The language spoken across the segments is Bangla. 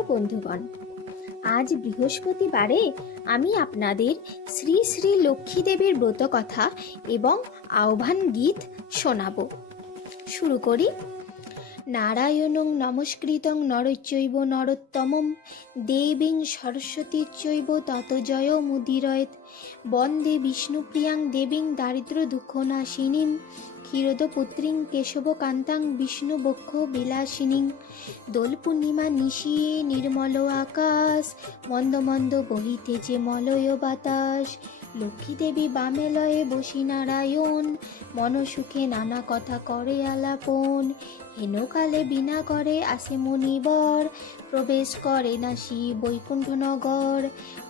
নমস্কার বন্ধুগণ। আজ বৃহস্পতিবারে আমি আপনাদের শ্রী শ্রী লক্ষ্মী দেবীর ব্রত কথা এবং আহ্বান গীত শোনাব। শুরু করি। নারায়ণং নমস্কৃতং নরচৈব নরোত্তমম দেবীং সরস্বতী চৈব তত জয় মুদিরয়েত বন্দে বিষ্ণুপ্রিয়াং দেবীং দারিদ্র দুঃখনাশিনীম ক্ষীরোদপুত্রীং কেশবকান্তাং বিষ্ণুবক্ষ বিলাসিনীং। দোল পূর্ণিমা নিশিয়ে নির্মল আকাশ মন্দ মন্দ বহিতেছে মলয় বাতাস। লক্ষ্মী দেবী বামে লয়ে বসি নারায়ণ মনসুখে নানা কথা করে আলাপন। হেনকালে বিনা করে আসে মণিবর প্রবেশ করে না শিব বৈকুণ্ঠ নগর।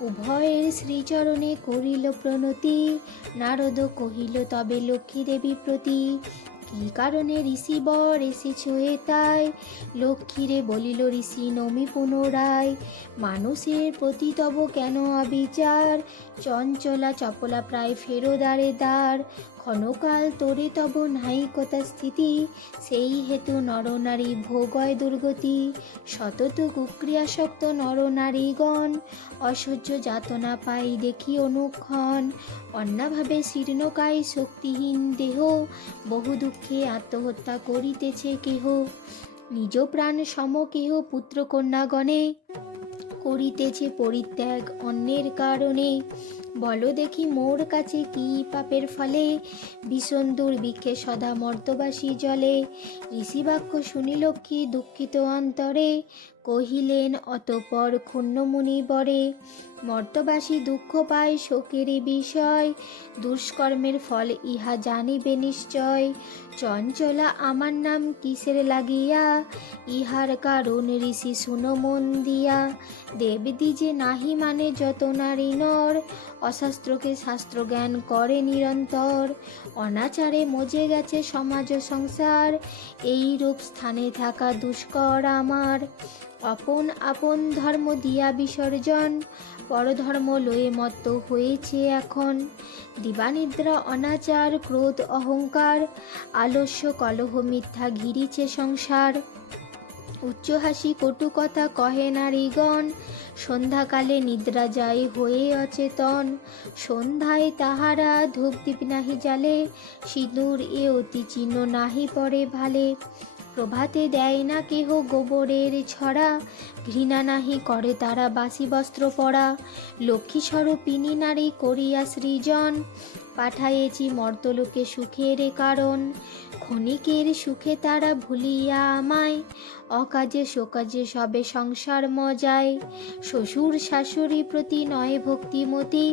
উভয়ের শ্রীচরণে করিল প্রণতি নারদ কহিল তবে লক্ষ্মী দেবী প্রতি। কি কারণে ঋষিবর এসেছ তাই লক্ষ্মীরে বলিল ঋষি নমি পুনরায়। মানুষের প্রতি তব কেন অবিচার চঞ্চলা চপলা প্রায় ফেরো দ্বারে দ্বার। ক্ষণকাল তোরে তব নাই কথা স্থিতি সেই হেতু নরনারী ভোগয় দুর্গতি। সতত কুক্রিয়াসক্ত নরনারীগণ অসহ্য যাতনা পাই দেখি অনুক্ষণ। অন্যাভাবে শীর্ণকায় শক্তিহীন দেহ বহু দুঃখে আত্মহত্যা করিতেছে কেহ। নিজ প্রাণ সম কেহ পুত্র কন্যাগণে করিতেছে পরিত্যাগ অন্যের কারণে। বলো দেখি মোর কাছে কি পাপের ফলে ভীষণ দুর্ভিক্ষে সদা মর্তবাসী জলে। ঋষিবাক্য শুনি লক্ষ্মী দুঃখিত অন্তরে কহিলেন অতঃপর ক্ষুণ্ণ মুনিবরে। মর্তবাসী দুঃখ পায় শোকের বিষয় দুষ্কর্মের ফল ইহা জানিবে নিশ্চয়। চঞ্চলা আমার নাম কিসের লাগিয়া ইহার কারণ ঋষি শুনো মন দিয়া। দেবদ্বিজে নাহি মানে যত নারী নর অশাস্ত্রকে শাস্ত্র জ্ঞান করে নিরন্তর। অনাচারে মজে গেছে সমাজ সংসার এই রূপ স্থানে থাকা দুষ্কর আমার। আপন আপন ধর্ম দিয়া বিসর্জন পরধর্ম লয়ে মত্ত হয়েছে এখন। দিবানিদ্রা অনাচার ক্রোধ অহংকার আলস্য কলহ মিথ্যা ঘিরিছে সংসার। উচ্চ হাসি কটু কথা কহে নারীগণ সন্ধ্যাকালে নিদ্রা যায় হয়ে অচেতন। সন্ধ্যায় তাহারা ধূপদীপ নাহি জ্বালে সিঁদুর এ অতি চিহ্ন নাহি পড়ে ভালে। প্রভাতে দেয় না কেহ গোবরের ছড়া ঘৃণা নাহি করে তারা বাসি বস্ত্র পরা। লক্ষ্মী স্বরূপিনী নারী করিয়া সৃজন পাঠায়েছি মর্তলোকে সুখের কারণ। ক্ষণিকের সুখে তারা ভুলিয়া আমায় অকাজে সকাজে সবে সংসার মজায়। শ্বশুর শাশুড়ি প্রতি নয় ভক্তিমতি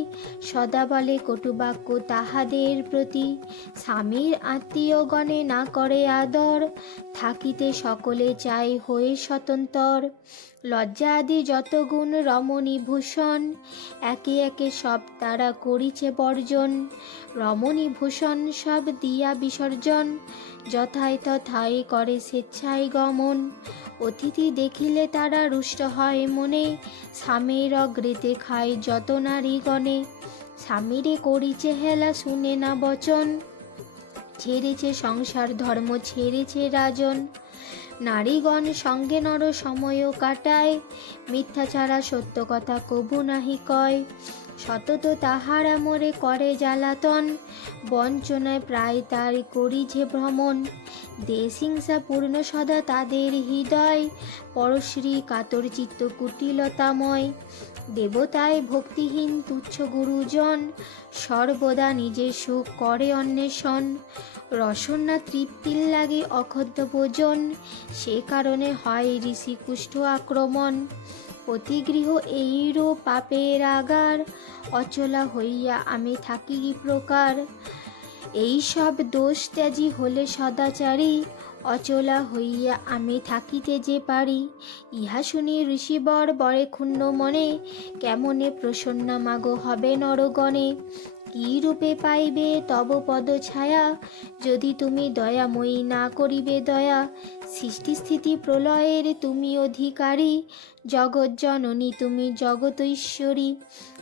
সদা বলে কটুবাক্য তাহাদের প্রতি। স্বামীর আত্মীয়গণে না করে আদর থাকিতে সকলে চায় হয়ে স্বতন্ত্র। লজ্জা আদি যত গুণ রমণী ভূষণ একে একে সব তারা করিছে বর্জন। রমণী ভূষণ সব দিয়া বিসর্জন যথায় তথায় করে স্বেচ্ছায় গমন। অতিথি দেখিলে তারা রুষ্ট হয় মনে স্বামীর অগ্রেতে খায় যত নারীগণে। স্বামীরে করিছে হেলা শুনে না বচন ছেড়েছে সংসার ধর্ম ছেড়েছে রাজন। নারীগণ সঙ্গে নর সময় কাটায় মিথ্যা ছাড়া সত্য কথা কবু নাহি কয়। সতত তাহারা মোরে করে জ্বালাতন বঞ্চনায় প্রায় তার করিছে ভ্রমণ। দেশ হিংসা পূর্ণ সদা তাদের হৃদয় পরশ্রী কাতর চিত্ত কুটিলতাময়। দেবতায় ভক্তিহীন তুচ্ছ গুরুজন সর্বদা নিজের সুখ করে অন্বেষণ। রসনা তৃপ্তির লাগে অখাদ্য ভোজন সে কারণে হয় ঋষি কুষ্ঠ আক্রমণ। অতিগৃহ এইরূপ পাপের আগার অচলা হইয়া আমি থাকি কি প্রকার। এই সব দোষ ত্যাজি হলে সদাচারী অচলা হইয়া আমি থাকিতে যে পারি। ইহা শুনি ঋষিবর বরে ক্ষুণ্ণ মনে কেমনে প্রসন্না মাগো হবে নরগণে। কি রূপে পাইবে তব পদ ছায়া যদি তুমি দয়াময়ী না করিবে দয়া। সৃষ্টি স্থিতি প্রলয়ের তুমি অধিকারী জগৎ জননী তুমি জগত ঈশ্বরী।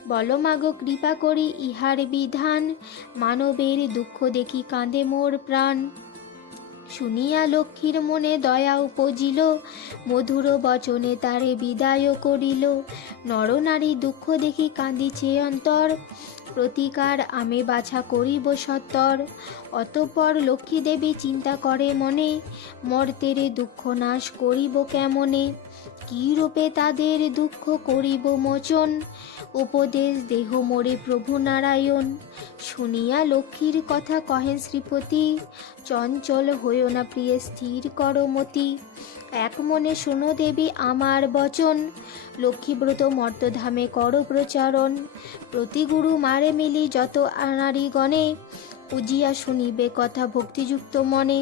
বলো মাগো কৃপা করি ইহার বিধান মানবের দুঃখ দেখি কাঁদে মোর প্রাণ। শুনিয়া লক্ষ্মীর মনে দয়া উপজিল, মধুর বচনে তারে বিদায় করিল। নরনারী দুঃখ দেখি কাঁদিছে অন্তর, প্রতিকার আমি বাছা করিব সত্তর। অতঃপর লক্ষ্মী দেবী চিন্তা করে মনে, মর্তেরে দুঃখ নাশ করিব কেমনে। কি রূপে তাদের দুঃখ করিব মোচন, উপদেশ দেহ মোরে প্রভু নারায়ণ। শুনিয়া লক্ষ্মীর কথা কহেন শ্রীপতি, চঞ্চল হইও না প্রিয় স্থির করমতি। এক মনে শোনো দেবী আমার বচন, লক্ষ্মীব্রত মর্তধামে কর প্রচারণ। প্রতিগুরু মারে মিলি যত নারীগণে, পুজিয়া শুনিবে কথা ভক্তিযুক্ত মনে।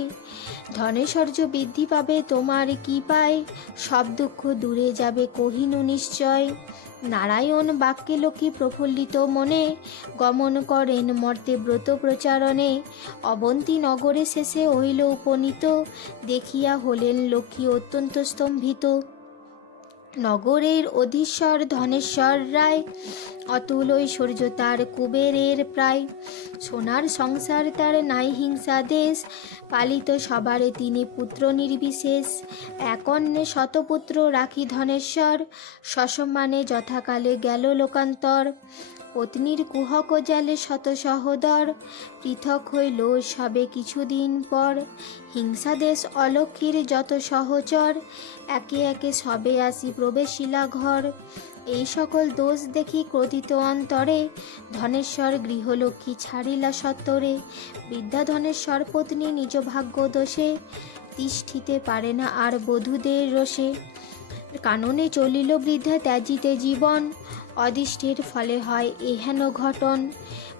ধনেশ্বর্য বৃদ্ধি পাবে তোমার কি পায়, সব দুঃখ দূরে যাবে কহিনু নিশ্চয়। নারায়ণ বাক্যে লক্ষ্মী প্রফুল্লিত মনে, গমন করেন মর্তে ব্রত প্রচারণে। অবন্তী নগরে শেষে হইল উপনীত, দেখিয়া হলেন লক্ষ্মী অত্যন্ত স্তম্ভিত। নগরের অধীশ্বর ধনেশ্বর রায়, অতুল ঐশ্বর্য তার কুবেরের প্রায়। সোনার সংসার তার নাই হিংসা দেশ, পালিত সবারে তিনি পুত্র নির্বিশেষ। এক অন্নে শতপুত্র রাখি ধনেশ্বর, সসম্মানে যথাকালে গেল লোকান্তর। পত্নীর কুহক জালে শত সহোদর, পৃথক হইল সবে কিছুদিন পর। হিংসাদেশ অলক্ষীর যত সহচর, একে একে সবে আসি প্রবেশিলা ঘর। এই সকল দোষ দেখি ক্রোধিত অন্তরে, ধনেশ্বর গৃহলক্ষ্মী ছাড়িলা সত্তরে। বিদ্যাধনেশ্বর পত্নী নিজ ভাগ্য দোষে, তিষ্ঠিতে পারে না আর বধূদের রোষে। কাননে চলিল বৃদ্ধা ত্যাজিতে জীবন, অদিষ্টের ফলে হয় এহেন ঘটন।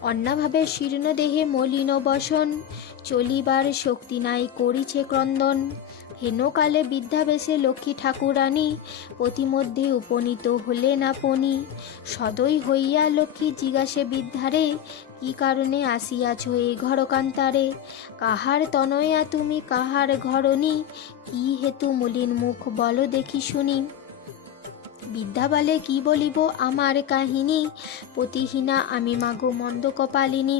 অন্যভাবে শীর্ণ দেহে মলিন বসন, চলিবার শক্তি নাই করিছে ক্রন্দন। হেনকালে বিদ্যাবেশে লক্ষ্মী ঠাকুরানী, পতিমধ্যে উপনীত হলেন আপনি। সদয় হইয়া লক্ষ্মী জিজ্ঞাসে বিদ্যারে, কি কারণে আসিয়াছ এই ঘরকান্তারে। কাহার তনয়া তুমি কাহার ঘরণী, কি হেতু মলিন মুখ বলো দেখি শুনি। বিদ্যা বলে কি বলিব আমার কাহিনী, পতিহীনা আমি মাগো মন্দ কপালিনী।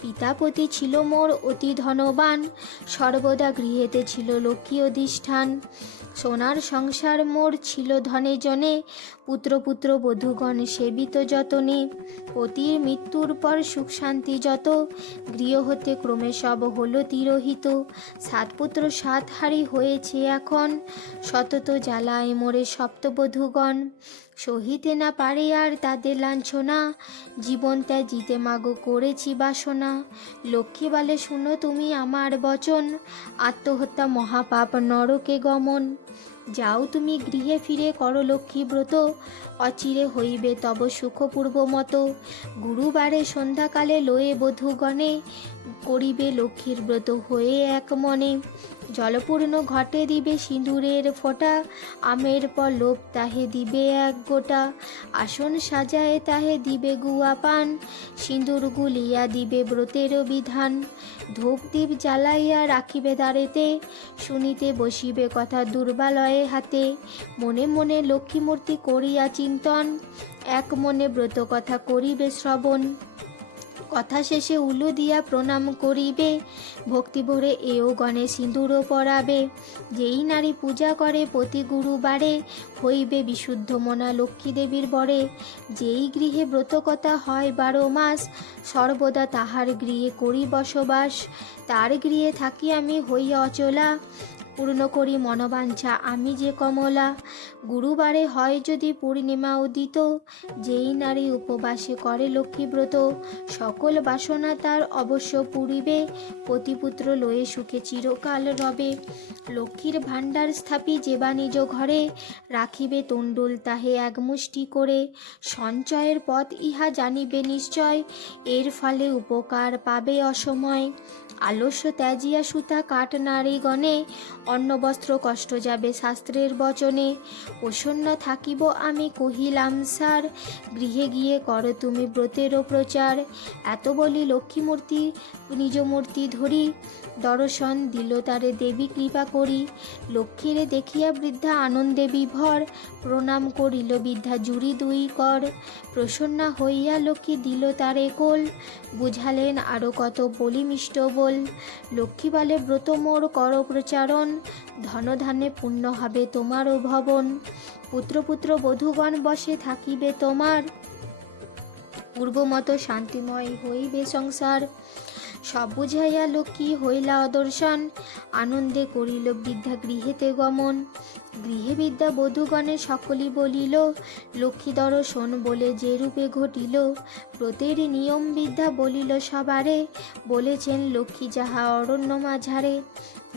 পিতাপতি ছিল মোর অতি ধনবান, সর্বদা গৃহেতে ছিল লক্ষ্মী অধিষ্ঠান। সোনার সংসার মোর ছিল ধনে জনে, পুত্র বধূগণ সেবিত যতনে। পতির মৃত্যুর পর সুখ শান্তি যত, গৃহ হতে ক্রমে সব হলো তিরোহিত। 7 পুত্র 7 হারি হয়েছে এখন, সতত জ্বালায় মোরে সপ্তবধূগণ। সহিতে না পারে আর তাদের লাঞ্ছনা, জীবন ত্যাজিতে মাগো করেছি বাসনা। লক্ষ্মী বলে শুনো তুমি আমার বচন, আত্মহত্যা মহাপাপ নরকে গমন। যাও তুমি গৃহে ফিরে করো লক্ষ্মী ব্রত, অচিরে হইবে তব সুখপূর্ব মতো। গুরুবারে সন্ধ্যাকালে লয়ে বধূগণে, করিবে লক্ষ্মীর ব্রত হয়ে এক মনে। জলপূর্ণ ঘটে দিবে সিঁদুরের ফোঁটা, আমের পল্লব তাহে দিবে এক গোটা। আসন সাজায়ে তাহে দিবে গুয়া পান, সিঁদুর গুলিয়া দিবে ব্রতের বিধান। ধূপ দীপ জ্বালাইয়া রাখিবে দ্বারেতে, শুনিতে বসিবে কথা দুর্বালয়ে হাতে। মনে মনে লক্ষ্মীমূর্তি করিয়া চিন্তন, এক মনে ব্রত কথা করিবে শ্রবণ। কথা শেষে উলু দিয়া প্রণাম করিবে, ভক্তি ভরে এও গণে সিঁদুরও পরাবে। যেই নারী পূজা করে প্রতি গুরুবারে, হইবে বিশুদ্ধ মনা লক্ষ্মী দেবীর বরে। যেই গৃহে ব্রতকথা হয় 12 মাস, সর্বদা তাহার গৃহে করি বসবাস। তার গৃহে থাকি আমি হইয়া অচলা, পূর্ণ করি মনোবাঞ্ছা আমি যে কমলা। গুরুবারে হয় যদি পূর্ণিমা উদিত, যেই নারী উপবাসে করে লক্ষ্মীব্রত। সকল বাসনা তার অবশ্য পুরিবে, পতিপুত্র লয়ে সুখে চিরকাল রবে। লক্ষ্মীর ভাণ্ডার স্থাপি যেবা নিজ ঘরে, রাখিবে তণ্ডুল তাহে এক মুষ্টি করে। সঞ্চয়ের পথ ইহা জানিবে নিশ্চয়, এর ফলে উপকার পাবে অসময়। আলস্য ত্যাজিয়া সুতা কাট নারীগণে, অন্ন বস্ত্র কষ্ট যাবে শাস্ত্রের বচনে, প্রসন্ন থাকিব আমি কহিলাম সার, গৃহে গিয়ে করো তুমি ব্রতেরও প্রচার। এত বলি লক্ষ্মীমূর্তি নিজ মূর্তি ধরি, দর্শন দিল তারে দেবী কৃপা করি। লক্ষ্মীরে দেখিয়া বৃদ্ধা আনন্দে বিভর, প্রণাম করিল বৃদ্ধা জুড়ি দুই কর। প্রসন্না হইয়া লক্ষ্মী দিল তারে কোল, বুঝালেন আরো কত বলি মিষ্ট বল। লক্ষ্মী বলে ব্রত মোর কর প্রচারণ, ধন ধান্যে পূর্ণ হবে তোমারও ভবন। পুত্র পুত্র বধূগণ বসে থাকিবে তোমার, পূর্বমত শান্তিময় হইবে সংসার। সব বুঝাইয়া লক্ষ্মী হইলা অদর্শন, আনন্দে করিল বৃদ্ধা গৃহেতে গমন। গৃহে বিদ্যা বধূগণে সকলই বলিল, লক্ষ্মী দর্শন বলে যে রূপে ঘটিল। ব্রতের নিয়ম বিদ্যা বলিল সবারে, বলেছেন লক্ষ্মী যাহা অরণ্য মাঝারে।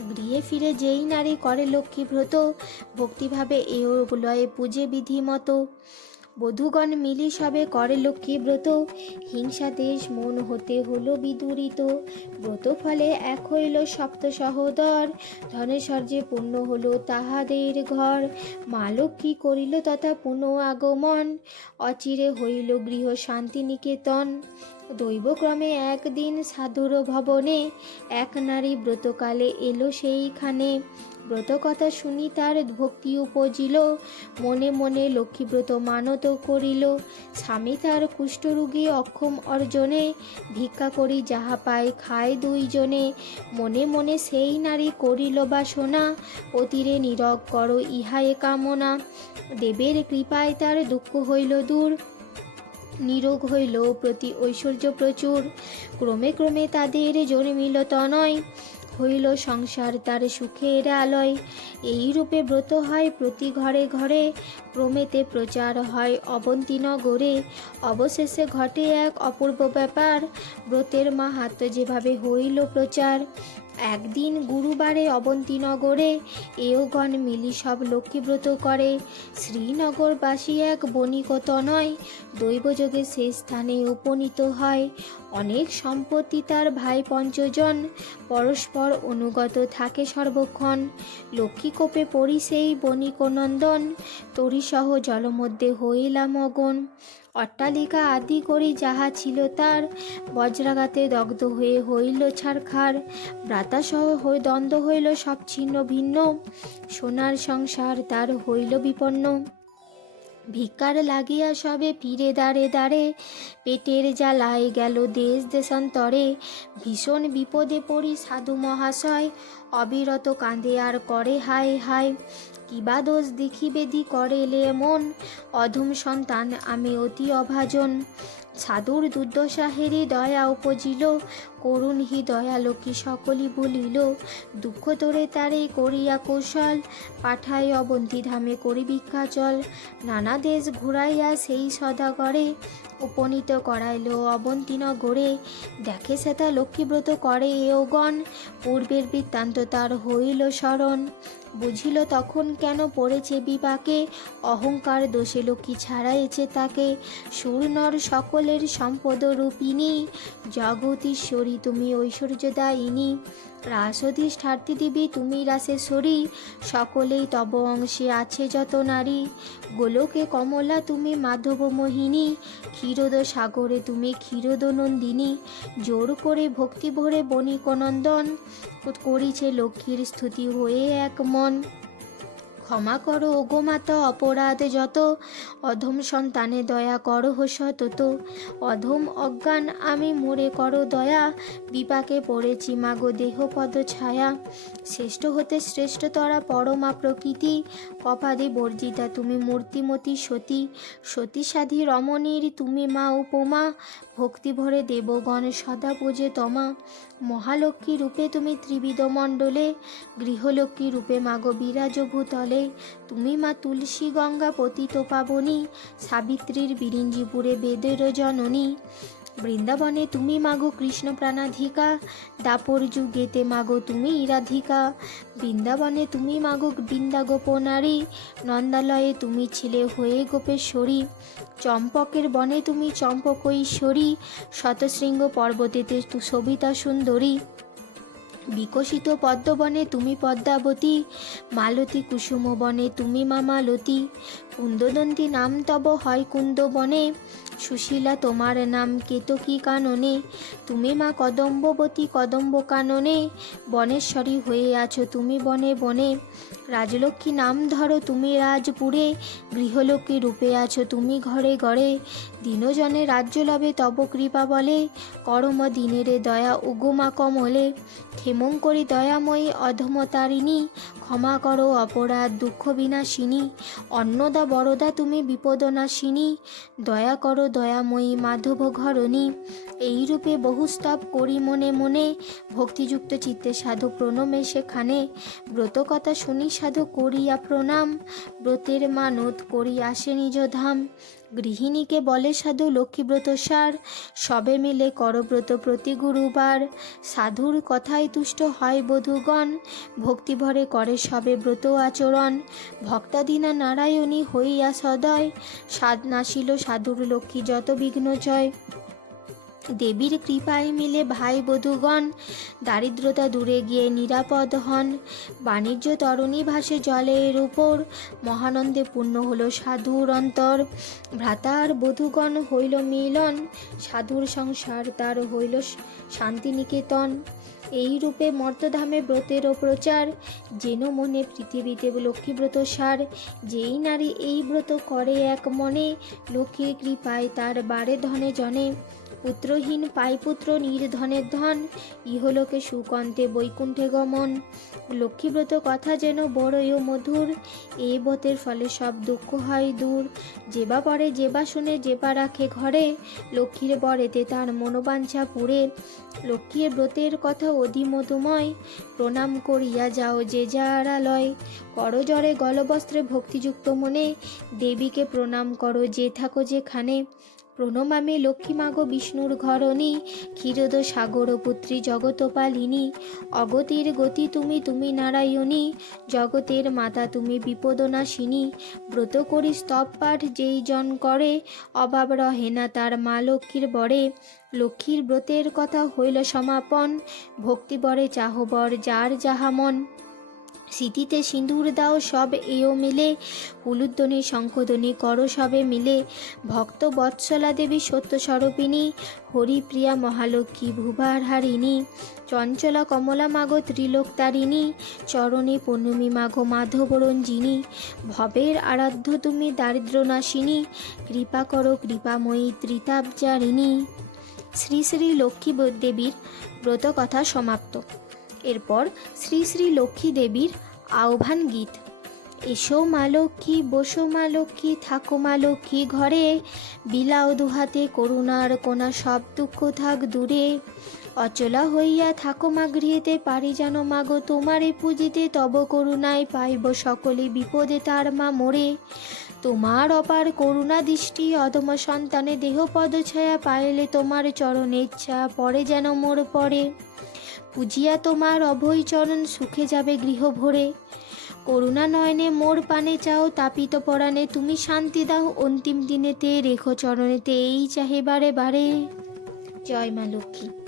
গৃহে ফিরে যেই নারী করে লক্ষ্মী ব্রত, ভক্তিভাবে এও লয়ে পূজে বিধি মতো। বধূগণ মিলি সবে করে লক্ষ্মী ব্রত, হিংসা দেশ মন হতে হলো বিদূরিত। ব্রত ফলে এক হইল সপ্ত সহোদর, ধনেশ্বর্যে পূর্ণ হলো তাহাদের ঘর। মা লক্ষ্মী করিল তথা পুনঃ আগমন, অচিরে হইল গৃহ শান্তিনিকেতন। দৈবক্রমে একদিন সাধুর ভবনে, এক নারী ব্রতকালে এলো সেইখানে। ব্রত কথা শুনি তার ভক্তি উপজিল, মনে মনে লক্ষ্মীব্রত মানত করিল। স্বামী তার কুষ্ঠরোগী অক্ষম অর্জনে, ভিক্ষা করি যাহা পায় খায় দুইজনে। মনে মনে সেই নারী করিল বাসনা, অতিরে নীরব করো ইহায়ে কামনা। দেবের কৃপায় তার দুঃখ হইল দূর, নিরোগ হইল প্রতি ঐশ্বর্য প্রচুর। ক্রমে ক্রমে তাদের জন্মিল তনয়, হইল সংসার তার সুখের আলয়। এই রূপে ব্রত হয় প্রতি ঘরে ঘরে, ক্রমেতে প্রচার হয় অবন্তী নগরে। অবশেষে ঘটে এক অপূর্ব ব্যাপার, ব্রতের মাহাত্ম্য যেভাবে হইল প্রচার। একদিন গুরুবারে অবন্তীনগরে, এওগণ মিলি সব লক্ষ্মীব্রত করে। শ্রীনগরবাসী এক বণিক তনয়, দৈবযোগে সে স্থানে উপনীত হয়। অনেক সম্পত্তি তার ভাই পঞ্চজন, পরস্পর অনুগত থাকে সর্বক্ষণ। লক্ষ্মী কোপে পড়ি সেই বণিক নন্দন, তরিসহ জলমধ্যে হইলা মগন। অট্টালিকা আদি করি যাহা ছিল তার, বজ্রাঘাতে দগ্ধ হয়ে হইল ছারখার। ভ্রাতাসহ দ্বন্দ্ব হইল সব ছিন্ন ভিন্ন, সোনার সংসার তার হইল বিপন্ন। ভিক্ষার লাগিয়া সবে ফিরে দাঁড়ে দাঁড়ে, পেটের জ্বালায় গেল দেশ দেশান্তরে। ভীষণ বিপদে পড়ি সাধু মহাশয়, অবিরত কাঁদে আর করে হায় হায়। কিবা দোষ দেখিবেদি করে এলে মন, অধম সন্তান আমি অতি অভাজন। সাধুর দুর্দশা হেরি দয়া উপজিল, করুণ হি দয়া লক্ষ্মী সকলই বলিল। দুঃখ তোরে তারে করিয়া কৌশল, পাঠায় অবন্তী ধামে করি ভিক্ষা চল। নানা দেশ ঘুরাইয়া সেই সদাগরে, উপনীত করাইল অবন্তী নগরে। দেখে সেটা লক্ষ্মীব্রত করে এওগণ, পূর্বের বৃত্তান্ত তার হইল স্মরণ। বুঝিল তখন কেন পড়েছে বিপাকে, অহংকার দোষে লক্ষ্মী ছাড়াইছে তাকে। সুরনর সকলের সম্পদ রূপিণী, জগতীশ্বরী তুমি ঐশ্বর্যদায়িনী। রাস অধিষ্ঠাত্রী দেবী তুমি রাসেশ্বরী, সকলেই তব অংশে আছে যত নারী। গোলকে কমলা তুমি মাধব মোহিনী, ক্ষীরোদ সাগরে তুমি ক্ষীরোদ নন্দিনী। জোর করে ভক্তি ভরে বণিক নন্দন, করিছে লক্ষ্মীর স্তুতি হয়ে এক মন। ক্ষমা করো ওগো মাতা অপরাধ যত, অধম সন্তানে দয়া করো সতত। অধম অজ্ঞান আমি মোরে করো দয়া, বিপাকে পড়েছি মাগো দেহ পদ ছায়া। শ্রেষ্ঠ হতে শ্রেষ্ঠতরা পরমা প্রকৃতি, কপাদে বর্জিতা তুমি মূর্তিমতী সতী। সতী সাধী রমণীর তুমি মা উপমা, ভক্তি ভরে দেবগণ সদা পূজে তমা। মহালক্ষ্মী রূপে তুমি ত্রিবিধ মণ্ডলে, গৃহলক্ষ্মী রূপে মাগো বিরাজ ভূতলে। তুমি মা তুলসী গঙ্গা পতিত পাবনী, সাবিত্রীর বিরিঞ্জিপুরে বেদের জননী। বৃন্দাবনে তুমি মাগো কৃষ্ণ প্রাণাধিকা, দাপর যুগেতে মাগো তুমি রাধিকা। বৃন্দাবনে তুমি মাগো বৃন্দা গোপনারী, নন্দালয়ে তুমি ছিলে হয়ে গোপেশ্বরী। চম্পকের বনে তুমি চম্পকৈশ্বরী, শতশৃঙ্গ পর্বতেতে সবিতা সুন্দরী। বিকশিত পদ্মবনে তুমি পদ্মাবতী, মালতী কুসুম বনে তুমি মা মালতী। কুন্দদন্তী নাম তব হয় কুন্দবনে, সুশীলা তোমার নাম কেতকী কাননে। তুমি মা কদম্ববতী কদম্ব কাননে, বনেশ্বরী হয়ে আছো তুমি বনে বনে। রাজলক্ষ্মী নাম ধরো তুমি রাজপুরে, গৃহলক্ষ্মী রূপে আছো তুমি ঘরে ঘরে। দিনজনে রাজ্য লাভে তব কৃপা বলে, করম দিনের দয়া উগমা কমলে। ক্ষেমঙ্করী দয়াময়ী অধমতারিণী, ক্ষমা করো অপরাধ দুঃখ বিনাশিনী। অন্নদা বরদা তুমি বিপদনাশিনী, দয়া করো দয়াময়ী মাধব ঘরণী। এইরূপে বহুস্তব করি মনে মনে, ভক্তিযুক্ত চিত্তে সাধু প্রণমে সেখানে। ব্রতকথা শুনি সাধু করিয়া প্রণাম, ব্রতের মানত করি আসে নিজ ধাম। গৃহিণীকে বলে সাধু লক্ষ্মীব্রত সার, সবে মিলে করব্রত প্রতি গুরুবার। সাধুর কথায় তুষ্ট হয় বধূগণ, ভক্তিভরে করে সবে ব্রত আচরণ। ভক্তাধীনা নারায়ণী হইয়া সদয়, সাধ নাসিল সাধুর লক্ষ্মী যত বিঘ্ন জয়। দেবীর কৃপায় মিলে ভাই বধূগণ, দারিদ্রতা দূরে গিয়ে নিরাপদ হন। বাণিজ্য তরণী ভাসে জলের উপর, মহানন্দে পূর্ণ হলো সাধুর অন্তর। ভ্রাতার বধূগণ হইল মিলন, সাধুর সংসার তার হইল শান্তিনিকেতন। এই রূপে মর্তধামে ব্রতেরও প্রচার, যেন মনে পৃথিবীতে লক্ষ্মীব্রত সার। যেই নারী এই ব্রত করে এক মনে, লক্ষ্মীর কৃপায় তার বাড়ে ধনে জনে। পুত্রহীন পায় পুত্র নির্ধনের ধন, ইহলোকে সুকন্তে বৈকুণ্ঠে গমন। লক্ষ্মীব্রত কথা যেন বড়ই মধুর, এই ব্রতের ফলে সব দুঃখ হয় দূর। যেবা পরে যেবা শুনে যেবা রাখে ঘরে, লক্ষ্মীর বরেতে তার মনোবাঞ্ছা পুরে। লক্ষ্মীর ব্রতের কথা অধি মধুময়, প্রণাম করিয়া যাও যে যার আলয়। করজরে গলবস্ত্রে ভক্তিযুক্ত মনে, দেবীকে প্রণাম করো যে থাকো যেখানে। প্রণমামে লক্ষ্মী মাগো বিষ্ণুর ঘরণী, ক্ষীরোদ সাগর পুত্রী জগতপালিনী। অগতির গতি তুমি তুমি নারায়ণী, জগতের মাতা তুমি বিপদনাশিনী। ব্রত করি স্তব পাঠ যেই জন করে, অভাব রহে না তার মা লক্ষ্মীর বরে। লক্ষ্মীর ব্রতের কথা হইল সমাপন, ভক্তিবরে চাহবর যার যাহা মন। স্মৃতিতে সিঁদুর দাও সব এও মিলে, হুলুধ্বনি শঙ্খধ্বনি করো সবে মিলে। ভক্ত বৎসলা দেবী সত্য স্বরূপিণী, হরিপ্রিয়া মহালক্ষ্মী ভুভার হারিণী। চঞ্চলা কমলা মাগো ত্রিলোক তারিণী, চরণে পূর্ণমী মাগো মাধব রঞ্জিনী। ভবের আরাধ্য তুমি দারিদ্র নাশিনী, কৃপা করো কৃপাময়ী ত্রিতাবজারিণী। শ্রী শ্রী লক্ষ্মী দেবীর ব্রত কথা সমাপ্ত। এরপর শ্রী শ্রী লক্ষ্মী দেবীর আহ্বান গীত। এসো মা লক্ষ্মী, বসো মা লক্ষ্মী, থাকো মা লক্ষ্মী ঘরে। বিলাও দুহাতে করুণার কোনা, সব দুঃখ থাক দূরে। অচলা হইয়া থাকো মা গৃহেতে, পারি যেন মাগো তোমারে পূজিতে। তব করুণায় পাইব সকলে বিপদে তার মা মোরে। তোমার অপার করুণা দৃষ্টি, অধম সন্তানে দেহ পদছায়া পাইলে। তোমার চরণে ইচ্ছা পড়ে যেন মোর পরে। পূজিয়া তোমার অভয় চরণ, সুখে যাবে গৃহ ভরে। করুণা নয়নে মোর পানে চাও, তাপিত পরাণে তুমি শান্তি দাও। অন্তিম দিনেতে রেখো চরণেতে এই চাহে বারে বারে। জয় মা লক্ষ্মী।